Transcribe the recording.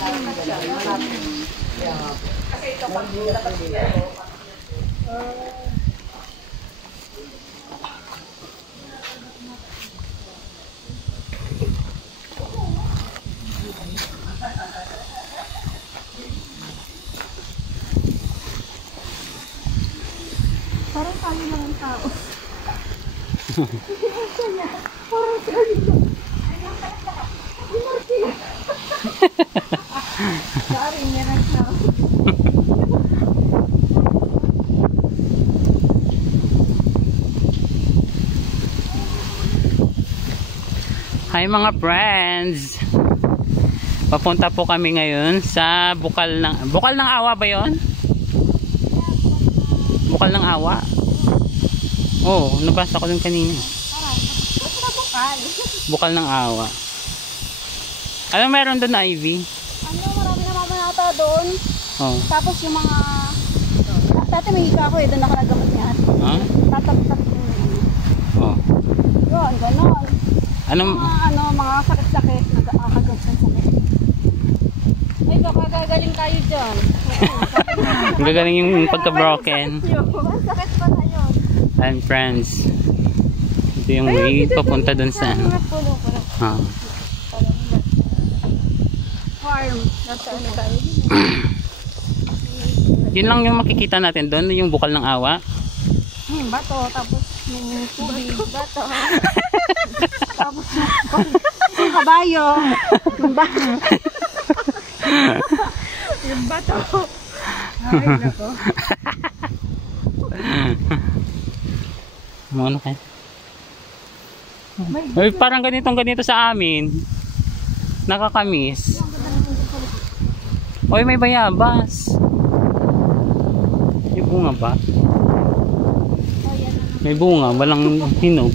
Kasi ito pag dapat dito. Parang kami lang ang tao. Parang kami lang. Sorry, meron na. Hi mga friends. Papunta po kami ngayon sa Bukal ng Awa ba 'yon? Bukal ng Awa. Oh, nabasa ko dun kanina. Bukal ng Awa. Ano meron doon, Ivy? Ano, marami na mamanata doon. Oh. Tapos yung mga... Dati may hika ako eh, doon ako nagamat niya. Ha? Tatap-tap. Oh. Yun, ganon. Anong... Mga sakit-sakit. Nakakagod sa sakit. Ay, baka gagaling tayo dyan. Gagaling yung pagka-broken. Sakit pa na yun. And friends. Ito yung way papunta doon sa... Pulo. Ah. Farm. Nasaan tayo? Yun lang yung makikita natin doon, yung Bukal ng Awa. Bato, tapos yung tubig, bato. Tapos yung kabayo. Yung bato. Yung bato. Ay, nako. Ano kayo? Uy, parang ganito sa amin. Nakakamis. Uy, may bayabas. May bunga ba? May bunga, walang hinog.